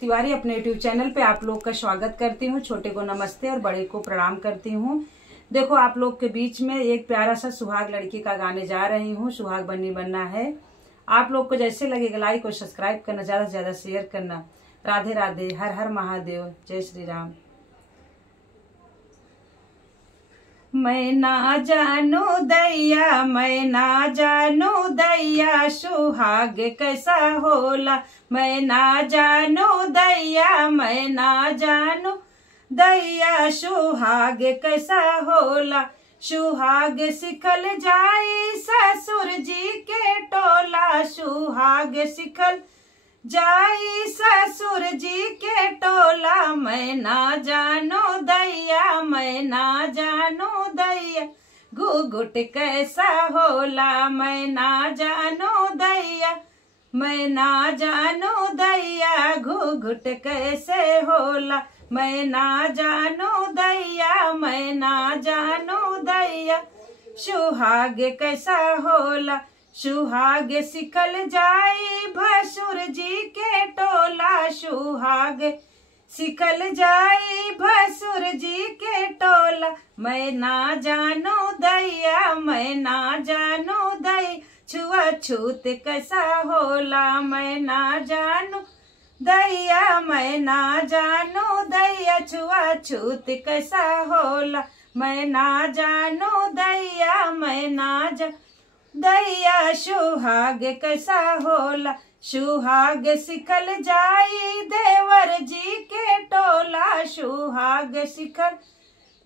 तिवारी अपने YouTube channel पे आप लोग का स्वागत करती हूँ। छोटे को नमस्ते और बड़े को प्रणाम करती हूँ। देखो, आप लोग के बीच में एक प्यारा सा सुहाग लड़की का गाने जा रही हूँ। सुहाग बन्नी बनना है। आप लोग को जैसे लगेगा लाइक और सब्सक्राइब करना, ज्यादा से ज्यादा शेयर करना। राधे राधे, हर हर महादेव, जय श्री राम। मैं ना जानू दैया, मैं ना जानू दैया, सुहाग कैसा होला। मैं ना जानू दैया, मैं ना जानू दैया, सुहाग कैसा होला। सुहाग सिखल जाई ससुर जी के टोला, सुहाग सिखल जाई ससुर जी के टोला। मैं ना जानू दैया, मैं ना जानू दैया, घूघुट कैसा होला। मैं ना जानू दैया, मैं ना जानू दैया, घूघुट कैसे होला। मैं ना जानू दैया, मैं ना जानू दैया, सुहाग कैसा होला। सुहाग सिखल जाई भसुर जी के टोला, सुहाग सिखल जाई भसुर जी के टोला। मैं ना जानू दैया, मैं ना जानू दैया, छुआछूत कैसा होला। मैं ना जानू दैया, मैं ना जानू दैया, छुआछूत कैसा होला। मैं ना जानू दैया, मैं ना जानू दैया, सुहाग कैसा होला। सुहाग सिखल जाई देवर जी के टोला, सुहाग सिखल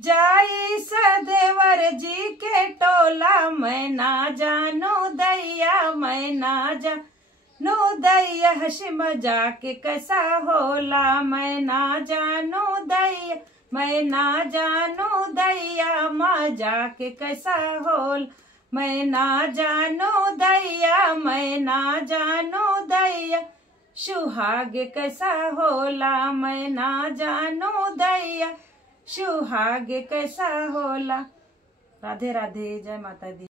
जाई सदेवर जी के टोला। मैं ना जानू दैया, मैं ना जानू दैया, हंसी मजाक कैसा होला। मैं ना जानू दैया, मैं ना जानू दैया, मजाक कैसा होला। मैं ना जानू दैया, मैं ना जानू दैया, सुहाग कैसा होला। मैं ना जानू दैया, सुहाग कैसा होला। राधे राधे, जय माता दी।